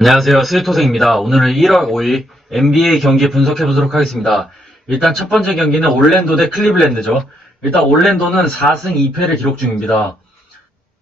안녕하세요. 스위토생입니다. 오늘은 1월 5일 NBA 경기 분석해 보도록 하겠습니다. 일단 첫 번째 경기는 올랜도 대 클리블랜드죠. 일단 올랜도는 4승 2패를 기록 중입니다.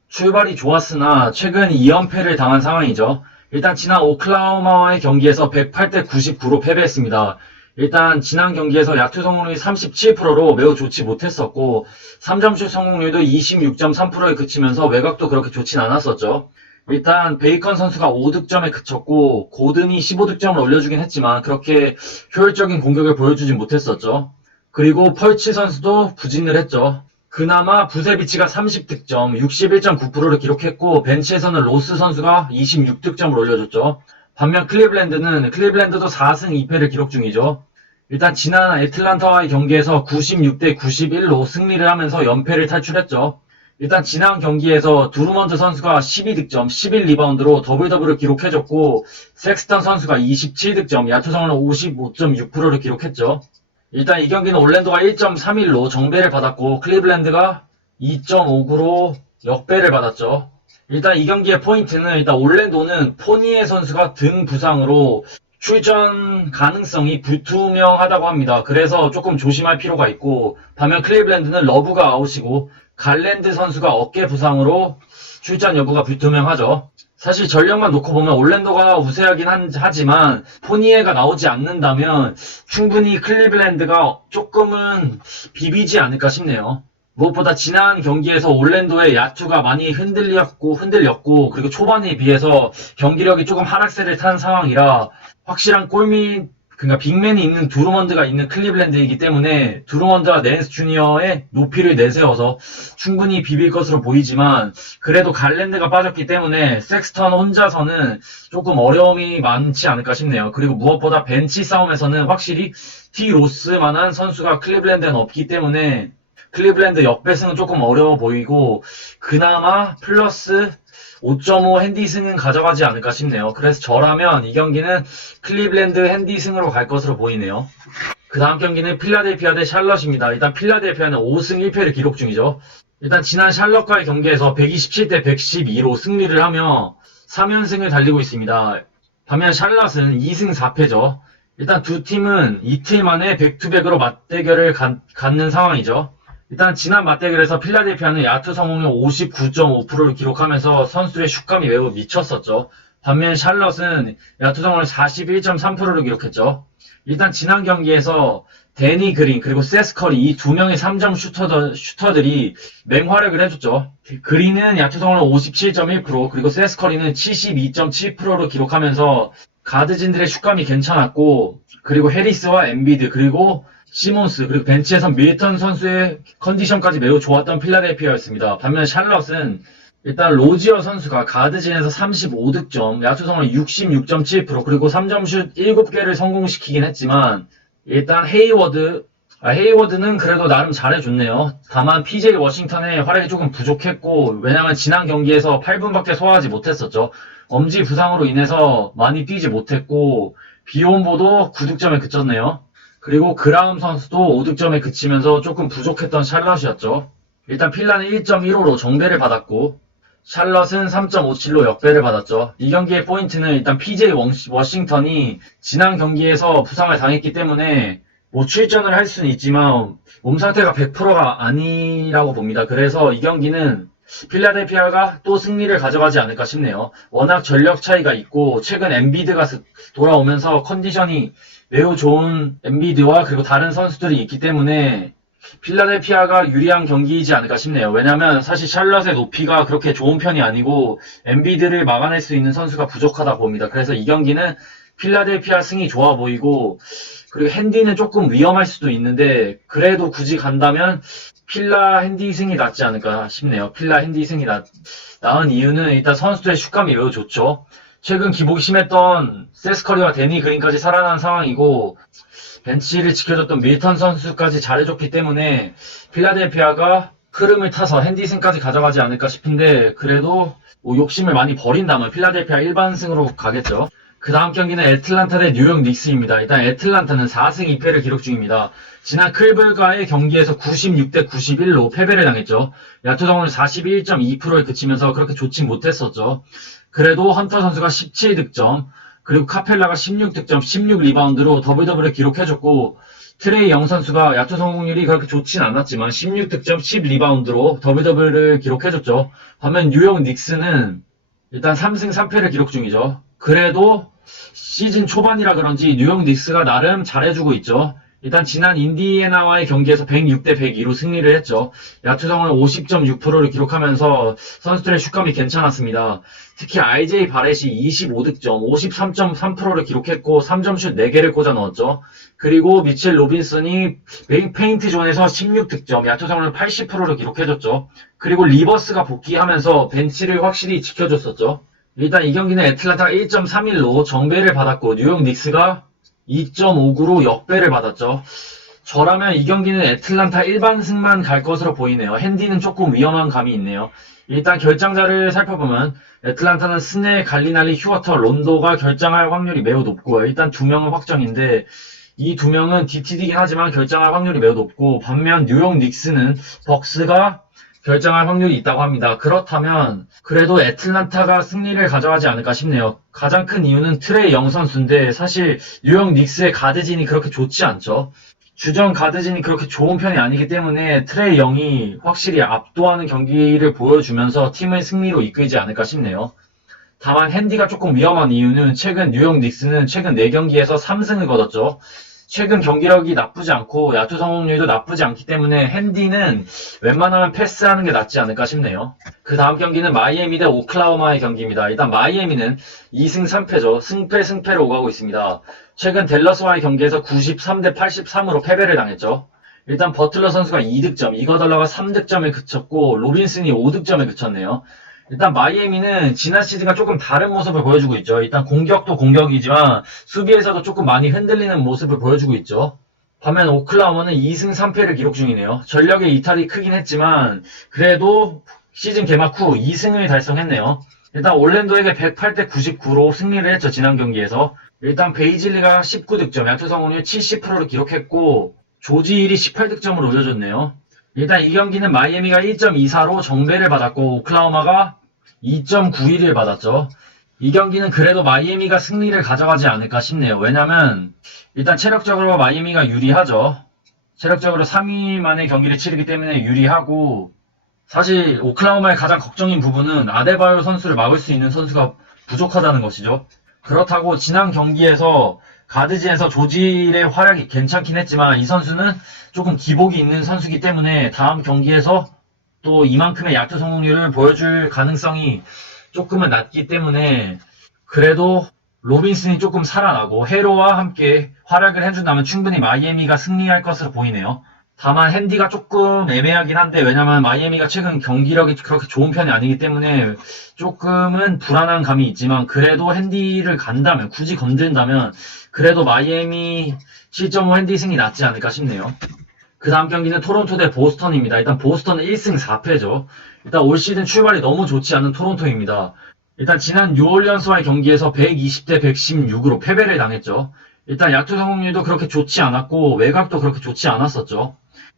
출발이 좋았으나 최근 2연패를 당한 상황이죠. 일단 지난 오클라호마와의 경기에서 108대 99로 패배했습니다. 일단 지난 경기에서 야투 성공률이 37%로 매우 좋지 못했었고 3점슛 성공률도 26.3%에 그치면서 외곽도 그렇게 좋진 않았었죠. 일단 베이컨 선수가 5득점에 그쳤고 고든이 15득점을 올려주긴 했지만 그렇게 효율적인 공격을 보여주진 못했었죠. 그리고 펄치 선수도 부진을 했죠. 그나마 부세비치가 30득점, 61.9%를 기록했고 벤치에서는 로스 선수가 26득점을 올려줬죠. 반면 클리블랜드는 클리블랜드도 4승 2패를 기록 중이죠. 일단 지난 애틀란타와의 경기에서 96대 91로 승리를 하면서 연패를 탈출했죠. 일단 지난 경기에서 두루먼드 선수가 12득점, 11리바운드로 더블 더블을 기록해줬고 섹스턴 선수가 27득점, 야투 성공률 55.6%를 기록했죠. 일단 이 경기는 올랜도가 1.31로 정배를 받았고 클리블랜드가 2.59로 역배를 받았죠. 일단 이 경기의 포인트는 일단 올랜도는 포니에 선수가 등 부상으로 출전 가능성이 불투명하다고 합니다. 그래서 조금 조심할 필요가 있고 반면 클리블랜드는 러브가 아웃이고 갈랜드 선수가 어깨 부상으로 출전 여부가 불투명하죠. 사실 전력만 놓고 보면 올랜도가 우세하긴 한- 하지만 포니에가 나오지 않는다면 충분히 클리블랜드가 조금은 비비지 않을까 싶네요. 무엇보다 지난 경기에서 올랜도의 야투가 많이 흔들렸고 흔들렸고 그리고 초반에 비해서 경기력이 조금 하락세를 탄 상황이라 확실한 골밑 그러니까 빅맨이 있는 두루먼드가 있는 클리블랜드이기 때문에 두루먼드와 낸스 주니어의 높이를 내세워서 충분히 비빌 것으로 보이지만 그래도 갈랜드가 빠졌기 때문에 섹스턴 혼자서는 조금 어려움이 많지 않을까 싶네요. 그리고 무엇보다 벤치 싸움에서는 확실히 티 로스만한 선수가 클리블랜드는 없기 때문에 클리블랜드 역배승은 조금 어려워 보이고 그나마 플러스 5.5 핸디승은 가져가지 않을까 싶네요. 그래서 저라면 이 경기는 클리블랜드 핸디승으로 갈 것으로 보이네요. 그 다음 경기는 필라델피아 대 샬럿입니다. 일단 필라델피아는 5승 1패를 기록 중이죠. 일단 지난 샬럿과의 경기에서 127대 112로 승리를 하며 3연승을 달리고 있습니다. 반면 샬럿은 2승 4패죠. 일단 두 팀은 이틀 만에 백투백으로 맞대결을 가- 갖는 상황이죠. 일단 지난 맞대결에서 필라델피아는 야투 성공률 59.5%를 기록하면서 선수들의 슛감이 매우 미쳤었죠. 반면 샬럿은 야투 성공률 41.3%를 기록했죠. 일단 지난 경기에서 데니 그린 그리고 세스 커리 이 두 명의 3점 슈터들, 슈터들이 맹활약을 해줬죠. 그린은 야투 성공률 57.1% 그리고 세스 커리는 72.7%를 기록하면서 가드진들의 슛감이 괜찮았고 그리고 해리스와 엠비드 그리고 시몬스 그리고 벤치에선 밀턴 선수의 컨디션까지 매우 좋았던 필라델피아였습니다. 반면 샬럿은 일단 로지어 선수가 가드진에서 35득점, 야투성을 66.7% 그리고 3점슛 7개를 성공시키긴 했지만 일단 헤이워드 아, 헤이워드는 그래도 나름 잘해줬네요. 다만 PJ 워싱턴의 활약이 조금 부족했고 왜냐면 지난 경기에서 8분밖에 소화하지 못했었죠. 엄지 부상으로 인해서 많이 뛰지 못했고 비온보도 9득점에 그쳤네요. 그리고 그라움 선수도 5득점에 그치면서 조금 부족했던 샬럿이었죠. 일단 필라는 1.15로 정배를 받았고 샬럿은 3.57로 역배를 받았죠. 이 경기의 포인트는 일단 PJ 워싱턴이 지난 경기에서 부상을 당했기 때문에 뭐 출전을 할 수는 있지만 몸 상태가 100%가 아니라고 봅니다. 그래서 이 경기는 필라델피아가 또 승리를 가져가지 않을까 싶네요. 워낙 전력 차이가 있고 최근 엔비드가 스- 돌아오면서 컨디션이 매우 좋은 엔비드와 그리고 다른 선수들이 있기 때문에 필라델피아가 유리한 경기이지 않을까 싶네요. 왜냐면 사실 샬럿의 높이가 그렇게 좋은 편이 아니고 엔비드를 막아낼 수 있는 선수가 부족하다 봅니다. 그래서 이 경기는 필라델피아 승이 좋아 보이고 그리고 핸디는 조금 위험할 수도 있는데 그래도 굳이 간다면 필라 핸디 승이 낫지 않을까 싶네요. 필라 핸디 승이 낫, 나은 이유는 일단 선수들의 슛감이 매우 좋죠. 최근 기복이 심했던 세스커리와 데니 그린까지 살아난 상황이고 벤치를 지켜줬던 밀턴 선수까지 잘해줬기 때문에 필라델피아가 흐름을 타서 핸디승까지 가져가지 않을까 싶은데 그래도 뭐 욕심을 많이 버린다면 필라델피아 일반승으로 가겠죠. 그 다음 경기는 애틀란타 대 뉴욕 닉스입니다. 일단 애틀란타는 4승 2패를 기록 중입니다. 지난 클블과의 경기에서 96대 91로 패배를 당했죠. 야투 성을 41.2%에 그치면서 그렇게 좋진 못했었죠. 그래도 헌터 선수가 17득점, 그리고 카펠라가 16득점, 16리바운드로 더블 더블을 기록해줬고 트레이 영 선수가 야투 성공률이 그렇게 좋진 않았지만 16득점, 10리바운드로 더블 더블을 기록해줬죠. 반면 뉴욕 닉스는 일단 3승 3패를 기록 중이죠. 그래도 시즌 초반이라 그런지 뉴욕 닉스가 나름 잘해주고 있죠. 일단 지난 인디애나와의 경기에서 106대 102로 승리를 했죠. 야투성을 50.6%를 기록하면서 선수들의 슛감이 괜찮았습니다. 특히 RJ 바렛이 25득점, 53.3%를 기록했고 3점슛 4개를 꽂아 넣었죠. 그리고 미첼 로빈슨이 페인트 존에서 16득점, 야투성을 80%를 기록해줬죠. 그리고 리버스가 복귀하면서 벤치를 확실히 지켜줬었죠. 일단 이 경기는 애틀란타가 1.31로 정배를 받았고 뉴욕 닉스가 2.59로 역배를 받았죠. 저라면 이 경기는 애틀란타 일반승만 갈 것으로 보이네요. 핸디는 조금 위험한 감이 있네요. 일단 결장자를 살펴보면 애틀란타는 스네, 갈리나리, 휴어터, 론도가 결장할 확률이 매우 높고요. 일단 두 명은 확정인데 이 두 명은 DTD긴 하지만 결장할 확률이 매우 높고 반면 뉴욕 닉스는 벅스가 결정할 확률이 있다고 합니다. 그렇다면 그래도 애틀란타가 승리를 가져가지 않을까 싶네요. 가장 큰 이유는 트레이 영 선수인데 사실 뉴욕 닉스의 가드진이 그렇게 좋지 않죠. 주전 가드진이 그렇게 좋은 편이 아니기 때문에 트레이 영이 확실히 압도하는 경기를 보여주면서 팀을 승리로 이끌지 않을까 싶네요. 다만 핸디가 조금 위험한 이유는 최근 뉴욕 닉스는 최근 4경기에서 3승을 거뒀죠. 최근 경기력이 나쁘지 않고 야투 성공률도 나쁘지 않기 때문에 핸디는 웬만하면 패스하는 게 낫지 않을까 싶네요. 그 다음 경기는 마이애미 대 오클라호마의 경기입니다. 일단 마이애미는 2승 3패죠. 승패 승패로 오가고 있습니다. 최근 델러스와의 경기에서 93대 83으로 패배를 당했죠. 일단 버틀러 선수가 2득점, 이거덜러가 3득점에 그쳤고 로빈슨이 5득점에 그쳤네요. 일단 마이애미는 지난 시즌과 조금 다른 모습을 보여주고 있죠. 일단 공격도 공격이지만 수비에서도 조금 많이 흔들리는 모습을 보여주고 있죠. 반면 오클라호마는 2승 3패를 기록 중이네요. 전력의 이탈이 크긴 했지만 그래도 시즌 개막 후 2승을 달성했네요. 일단 올랜도에게 108대 99로 승리를 했죠. 지난 경기에서. 일단 베이질리가 19득점, 야투 성공률 70%를 기록했고 조지일이 18득점을 올려줬네요. 일단 이 경기는 마이애미가 1.24로 정배를 받았고 오클라호마가 2.91을 받았죠. 이 경기는 그래도 마이애미가 승리를 가져가지 않을까 싶네요. 왜냐면 일단 체력적으로 마이애미가 유리하죠. 체력적으로 3위 만의 경기를 치르기 때문에 유리하고 사실 오클라호마의 가장 걱정인 부분은 아데바요 선수를 막을 수 있는 선수가 부족하다는 것이죠. 그렇다고 지난 경기에서 가드진에서 조질의 활약이 괜찮긴 했지만 이 선수는 조금 기복이 있는 선수이기 때문에 다음 경기에서 또 이만큼의 야투 성공률을 보여줄 가능성이 조금은 낮기 때문에 그래도 로빈슨이 조금 살아나고 헤로와 함께 활약을 해준다면 충분히 마이애미가 승리할 것으로 보이네요. 다만 핸디가 조금 애매하긴 한데 왜냐면 마이애미가 최근 경기력이 그렇게 좋은 편이 아니기 때문에 조금은 불안한 감이 있지만 그래도 핸디를 간다면 굳이 건든다면 그래도 마이애미 7.5 핸디 승이 낫지 않을까 싶네요. 그 다음 경기는 토론토 대 보스턴입니다. 일단 보스턴은 1승 4패죠. 일단 올 시즌 출발이 너무 좋지 않은 토론토입니다. 일단 지난 뉴올리언스와의 경기에서 120대 116으로 패배를 당했죠. 일단 야투 성공률도 그렇게 좋지 않았고 외곽도 그렇게 좋지 않았었죠.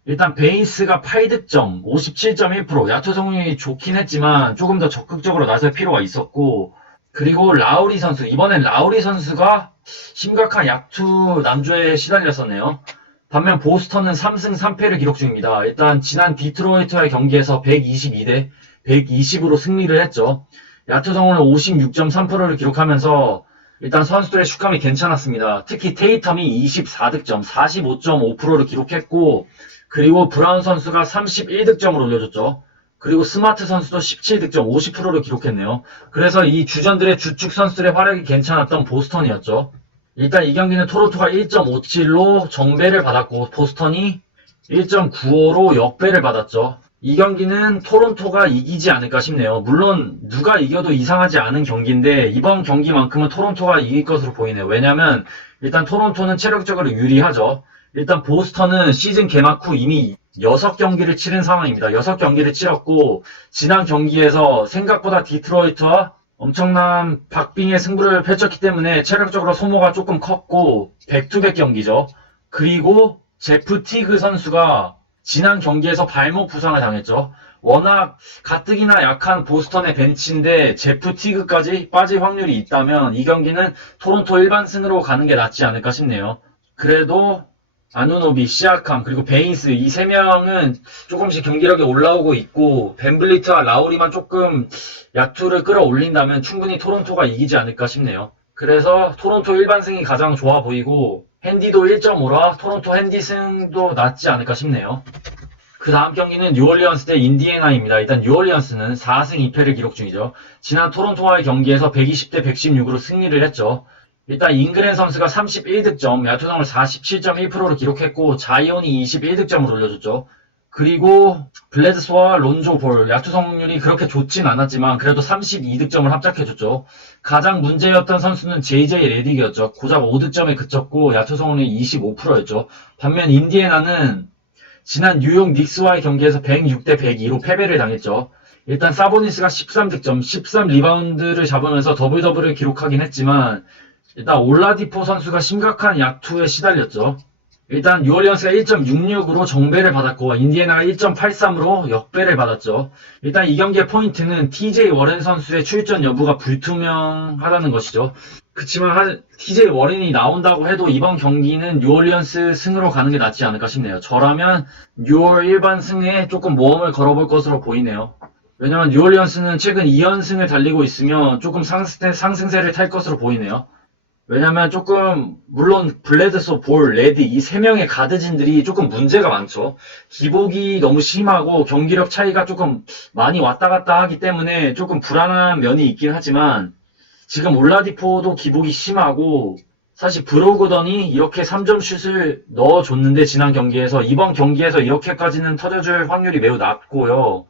일단 베이스가 8득점, 57.1%, 야투 성공률이 좋긴 했지만 조금 더 적극적으로 나설 필요가 있었고 그리고 라우리 선수, 이번엔 라우리 선수가 심각한 약투 난조에 시달렸었네요. 반면 보스턴은 3승 3패를 기록 중입니다. 일단 지난 디트로이트와의 경기에서 122대 120으로 승리를 했죠. 야투 성공률 56.3%를 기록하면서 일단 선수들의 슛감이 괜찮았습니다. 특히 테이텀이 24득점, 45.5%를 기록했고 그리고 브라운 선수가 31득점을 올려줬죠. 그리고 스마트 선수도 17득점, 50%를 기록했네요. 그래서 이 주전들의 주축 선수들의 활약이 괜찮았던 보스턴이었죠. 일단 이 경기는 토론토가 1.57로 정배를 받았고 보스턴이 1.95로 역배를 받았죠. 이 경기는 토론토가 이기지 않을까 싶네요. 물론 누가 이겨도 이상하지 않은 경기인데 이번 경기만큼은 토론토가 이길 것으로 보이네요. 왜냐면 일단 토론토는 체력적으로 유리하죠. 일단 보스턴은 시즌 개막 후 이미 6경기를 치른 상황입니다. 6경기를 치렀고 지난 경기에서 생각보다 디트로이트와 엄청난 박빙의 승부를 펼쳤기 때문에 체력적으로 소모가 조금 컸고 백투백 경기죠. 그리고 제프 티그 선수가 지난 경기에서 발목 부상을 당했죠. 워낙 가뜩이나 약한 보스턴의 벤치인데 제프 티그까지 빠질 확률이 있다면 이 경기는 토론토 일반승으로 가는 게 낫지 않을까 싶네요. 그래도 아누노비, 시아캄, 그리고 베인스 이 세 명은 조금씩 경기력이 올라오고 있고 벤블리트와 라우리만 조금 야투를 끌어올린다면 충분히 토론토가 이기지 않을까 싶네요. 그래서 토론토 일반승이 가장 좋아 보이고 핸디도 1.5라 토론토 핸디 승도 낫지 않을까 싶네요. 그 다음 경기는 뉴올리언스 대 인디애나입니다. 일단 뉴올리언스는 4승 2패를 기록 중이죠. 지난 토론토와의 경기에서 120대 116으로 승리를 했죠. 일단 잉그랜 선수가 31득점, 야투성을 47.1%로 기록했고 자이온이 21득점을 올려줬죠. 그리고 블레드스와 론조 볼, 야투 성률이 그렇게 좋진 않았지만 그래도 32득점을 합작해줬죠. 가장 문제였던 선수는 JJ 레딕이었죠. 고작 5득점에 그쳤고 야투 성률이 25%였죠. 반면 인디애나는 지난 뉴욕 닉스와의 경기에서 106대 102로 패배를 당했죠. 일단 사보니스가 13득점, 13리바운드를 잡으면서 더블 더블을 기록하긴 했지만 일단 올라디포 선수가 심각한 약투에 시달렸죠. 일단 뉴올리언스가 1.66으로 정배를 받았고 인디애나가 1.83으로 역배를 받았죠. 일단 이 경기의 포인트는 TJ 워렌 선수의 출전 여부가 불투명하다는 것이죠. 하- TJ 워렌이 나온다고 해도 이번 경기는 뉴올리언스 승으로 가는 게 낫지 않을까 싶네요. 저라면 뉴올 일반 승에 조금 모험을 걸어볼 것으로 보이네요. 왜냐면 뉴올리언스는 최근 2연승을 달리고 있으며 조금 상승, 상승세를 탈 것으로 보이네요. 왜냐면 조금 물론 블레드소, 볼, 레드 이세 명의 가드진들이 조금 문제가 많죠. 기복이 너무 심하고 경기력 차이가 조금 많이 왔다 갔다 하기 때문에 조금 불안한 면이 있긴 하지만 지금 올라디포도 기복이 심하고 사실 브로그던이 이렇게 3점 슛을 넣어줬는데 지난 경기에서 이번 경기에서 이렇게까지는 터져줄 확률이 매우 낮고요.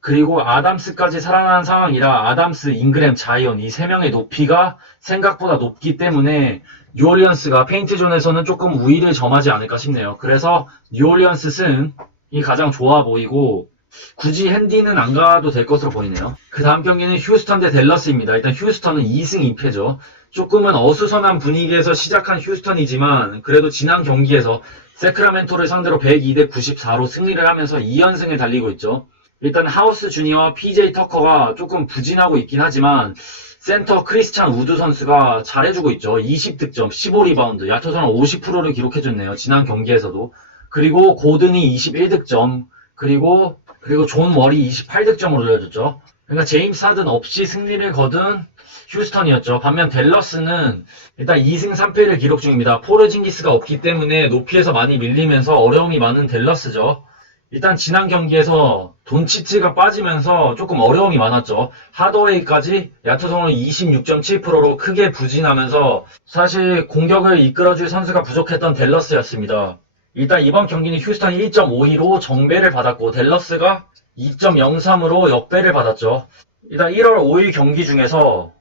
그리고 아담스까지 살아난 상황이라 아담스, 잉그램, 자이언 이 세 명의 높이가 생각보다 높기 때문에 뉴올리언스가 페인트존에서는 조금 우위를 점하지 않을까 싶네요. 그래서 뉴올리언스 승이 가장 좋아 보이고 굳이 핸디는 안 가도 될 것으로 보이네요. 그 다음 경기는 휴스턴 대 댈러스입니다. 일단 휴스턴은 2승 2패죠. 조금은 어수선한 분위기에서 시작한 휴스턴이지만 그래도 지난 경기에서 세크라멘토를 상대로 102대 94로 승리를 하면서 2연승을 달리고 있죠. 일단 하우스 주니어와 PJ 터커가 조금 부진하고 있긴 하지만 센터 크리스찬 우드 선수가 잘해주고 있죠. 20득점, 15리바운드, 야투선은 50%를 기록해줬네요. 지난 경기에서도. 그리고 고든이 21득점, 그리고 그리고 존 월이 28득점을 올려줬죠. 그러니까 제임스 하든 없이 승리를 거둔 휴스턴이었죠. 반면 댈러스는 일단 2승 3패를 기록 중입니다. 포르징기스가 없기 때문에 높이에서 많이 밀리면서 어려움이 많은 댈러스죠. 일단 지난 경기에서 돈치치가 빠지면서 조금 어려움이 많았죠. 하더웨이까지 야투성을 26.7%로 크게 부진하면서 사실 공격을 이끌어줄 선수가 부족했던 댈러스였습니다. 일단 이번 경기는 휴스턴이 1.52로 정배를 받았고 댈러스가 2.03으로 역배를 받았죠. 일단 1월 5일 경기 중에서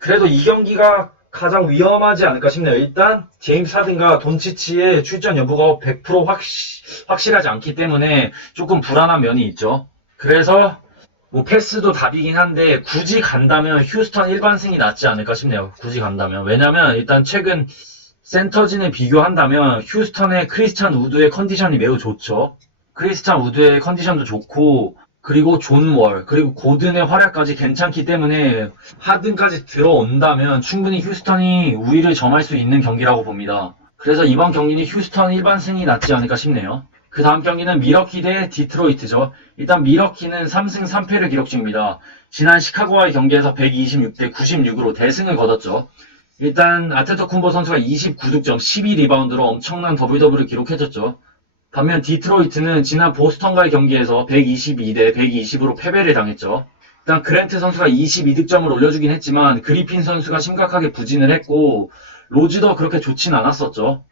그래도 이 경기가 가장 위험하지 않을까 싶네요. 일단 제임스 하든과 돈치치의 출전 여부가 100% 확시, 확실하지 않기 때문에 조금 불안한 면이 있죠. 그래서 뭐 패스도 답이긴 한데 굳이 간다면 휴스턴 일반승이 낫지 않을까 싶네요. 굳이 간다면. 왜냐면 일단 최근 센터진을 비교한다면 휴스턴의 크리스찬 우드의 컨디션이 매우 좋죠. 크리스찬 우드의 컨디션도 좋고 그리고 존 월, 그리고 고든의 활약까지 괜찮기 때문에 하든까지 들어온다면 충분히 휴스턴이 우위를 점할 수 있는 경기라고 봅니다. 그래서 이번 경기는 휴스턴 일반 승이 낫지 않을까 싶네요. 그 다음 경기는 미러키 대 디트로이트죠. 일단 미러키는 3승 3패를 기록 중입니다. 지난 시카고와의 경기에서 126대 96으로 대승을 거뒀죠. 일단 아테토 쿤보 선수가 29득점, 12리바운드로 엄청난 더블 더블을 기록해줬죠. 반면 디트로이트는 지난 보스턴과의 경기에서 122대 120으로 패배를 당했죠. 일단 그랜트 선수가 22득점을 올려주긴 했지만 그리핀 선수가 심각하게 부진을 했고 로즈도 그렇게 좋진 않았었죠.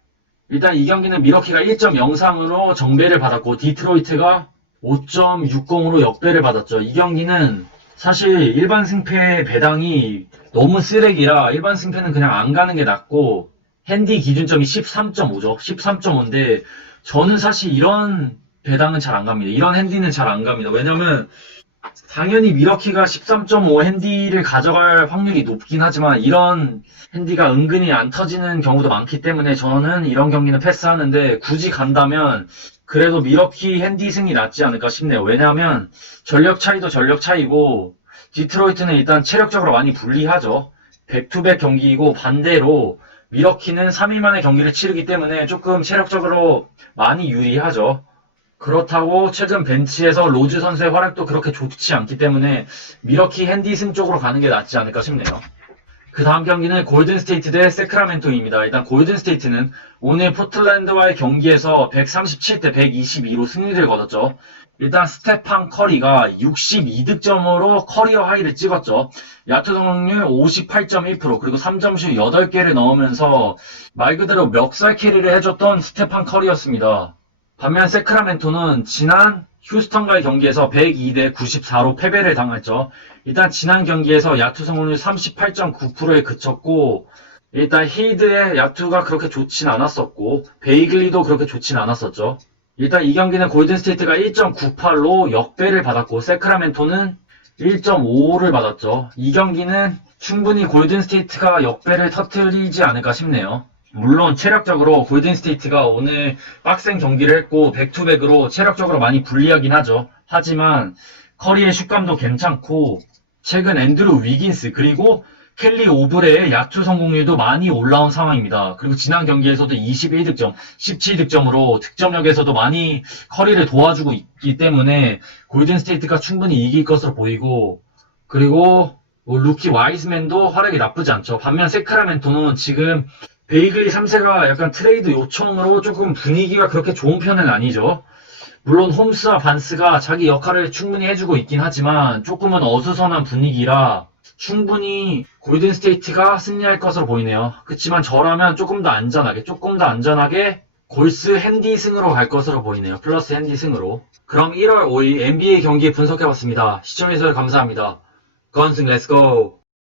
일단 이 경기는 미러키가 1.03으로 정배를 받았고 디트로이트가 5.60으로 역배를 받았죠. 이 경기는 사실 일반 승패 배당이 너무 쓰레기라 일반 승패는 그냥 안 가는 게 낫고 핸디 기준점이 13.5죠. 13.5인데 저는 사실 이런 배당은 잘 안 갑니다. 이런 핸디는 잘 안 갑니다. 왜냐면 당연히 미러키가 13.5 핸디를 가져갈 확률이 높긴 하지만 이런 핸디가 은근히 안 터지는 경우도 많기 때문에 저는 이런 경기는 패스하는데 굳이 간다면 그래도 미러키 핸디 승이 낫지 않을까 싶네요. 왜냐하면 전력 차이도 전력 차이고 디트로이트는 일단 체력적으로 많이 불리하죠. 백투백 경기이고 반대로 미러키는 3일 만에 경기를 치르기 때문에 조금 체력적으로 많이 유리하죠. 그렇다고 최근 벤치에서 로즈 선수의 활약도 그렇게 좋지 않기 때문에 미러키 핸디승 쪽으로 가는 게 낫지 않을까 싶네요. 그 다음 경기는 골든스테이트 대 세크라멘토입니다. 일단 골든스테이트는 오늘 포틀랜드와의 경기에서 137대 122로 승리를 거뒀죠. 일단 스테판 커리가 62득점으로 커리어 하이를 찍었죠. 야투 성공률 58.1% 그리고 3점슛 8개를 넣으면서 말 그대로 멱살 캐리를 해줬던 스테판 커리였습니다. 반면 세크라멘토는 지난 휴스턴과의 경기에서 102대 94로 패배를 당했죠. 일단 지난 경기에서 야투 성공률 38.9%에 그쳤고 일단 히드의 야투가 그렇게 좋진 않았었고 베이글리도 그렇게 좋진 않았었죠. 일단 이 경기는 골든스테이트가 1.98로 역배를 받았고 세크라멘토는 1.55를 받았죠. 이 경기는 충분히 골든스테이트가 역배를 터뜨리지 않을까 싶네요. 물론 체력적으로 골든스테이트가 오늘 빡센 경기를 했고 백투백으로 체력적으로 많이 불리하긴 하죠. 하지만 커리의 슛감도 괜찮고 최근 앤드루 위긴스 그리고 켈리 오브레의 야투 성공률도 많이 올라온 상황입니다. 그리고 지난 경기에서도 21득점, 17득점으로 득점력에서도 많이 커리를 도와주고 있기 때문에 골든 스테이트가 충분히 이길 것으로 보이고 그리고 뭐 루키 와이스맨도 활약이 나쁘지 않죠. 반면 세크라멘토는 지금 베이글리 3세가 약간 트레이드 요청으로 조금 분위기가 그렇게 좋은 편은 아니죠. 물론 홈스와 반스가 자기 역할을 충분히 해주고 있긴 하지만 조금은 어수선한 분위기라 충분히 골든 스테이트가 승리할 것으로 보이네요. 그렇지만 저라면 조금 더 안전하게, 조금 더 안전하게 골스 핸디 승으로 갈 것으로 보이네요. 플러스 핸디 승으로. 그럼 1월 5일 NBA 경기 분석해봤습니다. 시청해주셔서 감사합니다. 건승 렛츠고!